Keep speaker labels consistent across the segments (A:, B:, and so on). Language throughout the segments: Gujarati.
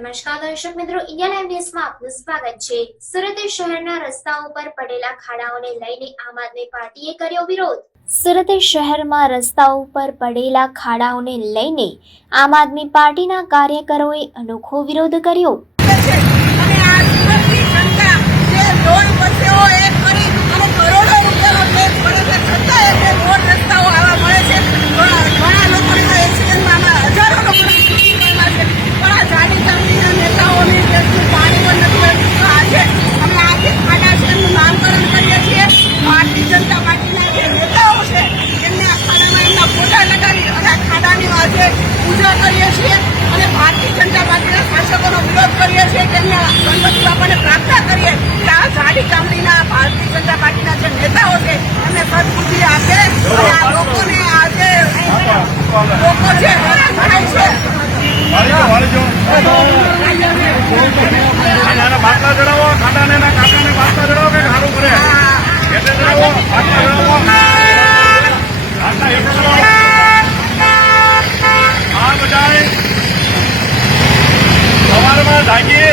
A: નમસ્કાર દર્શક મિત્રો ઇન્ડિયા લાઈવ ન્યૂઝમાં આપનું સ્વાગત છે. સુરત શહેરના રસ્તાઓ પર પડેલા ખાડાઓને લઈને આમ આદમી પાર્ટીએ કર્યો વિરોધ. સુરત શહેરમાં રસ્તાઓ પર પડેલા ખાડાઓને લઈને આમ આદમી પાર્ટીના કાર્યકરોએ અનોખો વિરોધ કર્યો
B: કરી અને કરોડો રૂપિયાનો ટેક્સ ભરે છે છતાં એમને રોડ રસ્તાઓ આવા મળે છે ઘણા ઘણા લોકોના એક્સિડન્ટમાં આમાં હજારો લોકોના મૃત્યુ થયેલા છે પણ આ જાડી ચામડીના નેતાઓની ટેક્સનું પાણી પણ નથી મળતું. તો આજે અમે આજે ખાડા છે એમનું નામકરણ કરીએ છીએ ભારતીય જનતા પાર્ટીના જે નેતાઓ છે એમને આ ખાડામાં એમના ફોટા લગાવી અને આ ખાડાની આજે પૂજા કરીએ છીએ અને ભારતીય જનતા પાર્ટીના શાસકોનો વિરોધ કરીએ છીએ તેમના ગણપતિ બાપાને પ્રાર્થના કરીએ કે આ જાડી ચામડીના ભારતીય જનતા પાર્ટીના જે નેતાઓ છે એમને સદબુદ્ધિ આપે અને આ લોકોને આજે લોકો છે હેરાન થાય છે
C: વાળી જાઓ, વાળી જાઓ. ખાડાના બાટલા ચડાવો ખાડાને એના કાકાને બાટલા ચડાવો કે સારું કરે એટલે ચડાવો બાટલા ચડાવો બાટલા હેઠળ ચડાવો આ બધાય સવારમાં જાગી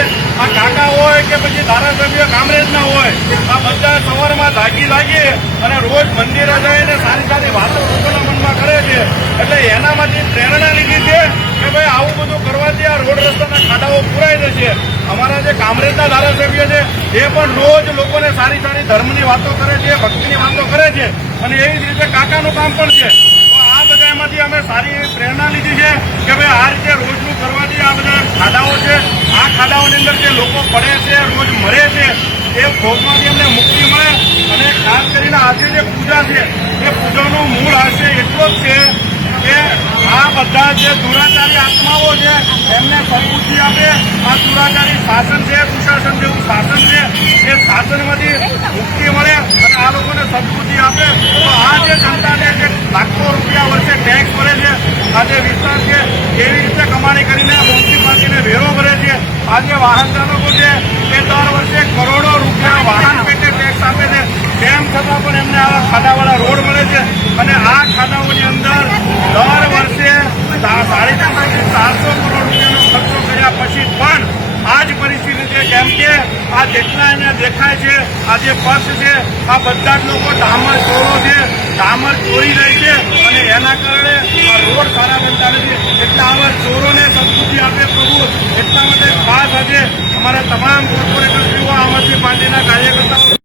C: કાકા હોય કે પછી ધારાસભ્ય કામરેજના હોય, આ બધા સવારમાં જાગી લાગી અને રોજ મંદિરે જઈને સારી સારી વાતો લોકોના મનમાં કરે છે. એટલે એનામાંથી પ્રેરણા લીધી છે કે ભાઈ આવું બધું કરવાથી આ રોડ રસ્તાના ખાડાઓ પુરાઈ જશે. અમારા જે કામરેજના ધારાસભ્ય છે, એ પણ રોજ લોકોને સારી સારી ધર્મની વાતો કરે છે, ભક્તિની વાતો કરે છે અને એવી જ રીતે કાકાનું કામ પણ છે. તો આ બધા અમે સારી પ્રેરણા લીધી છે કે ભાઈ આ રીતે રોજનું કરવાથી આ ખાડાઓની અંદર જે લોકો પડે છે, રોજ મરે છે, એ ભોગમાંથી એમને મુક્તિ મળે. અને ખાસ કરીને આજે જે પૂજા છે, એ પૂજાનો મૂળ આશય એટલો જ છે કે આ બધા જે દુરાચારી આત્માઓ છે, એમને સમૃદ્ધિ આપે. આ દુરાચારી શાસન છે કુશાસન જેવું શાસન છે, એ શાસનમાંથી મુક્તિ મળે અને આ લોકોને સમૃદ્ધિ આપે. તો આ જે જનતાને જે લાખો રૂપિયા વર્ષે ટેક્સ મળે છે આ જે વિસ્તાર છે, એવી રીતે કમાણી કરીને છે આ જે વાહન ચાલકો છે એ દર વર્ષે કરોડો રૂપિયા વાહન પેટે ટેક્સ આપે છે. તેમ છતાં પણ એમને આવા ખાડાવાળા રોડ મળે છે અને આ ખાડાઓની અંદર દર વર્ષે સાડી ત્રણસો ચારસો કરોડ રૂપિયાનો ખર્ચો કર્યા પછી પણ આ જ પરિસ્થિતિ છે કેમ કે આ જેટલા એને દેખાય છે, આ જે પક્ષ છે, આ બધા જ લોકો ડામર ચોરો છે ડામર ચોરી રહી છે અને એના કારણે આ રોડ સારા બનતા નથી એટલે આવા ચોરોને સદબુદ્ધિ આપે પ્રભુ એટલા માટે ખાસ આજે અમારા તમામ કોર્પોરેટરશ્રીઓ આમ આદમી પાર્ટીના કાર્યકર્તાઓ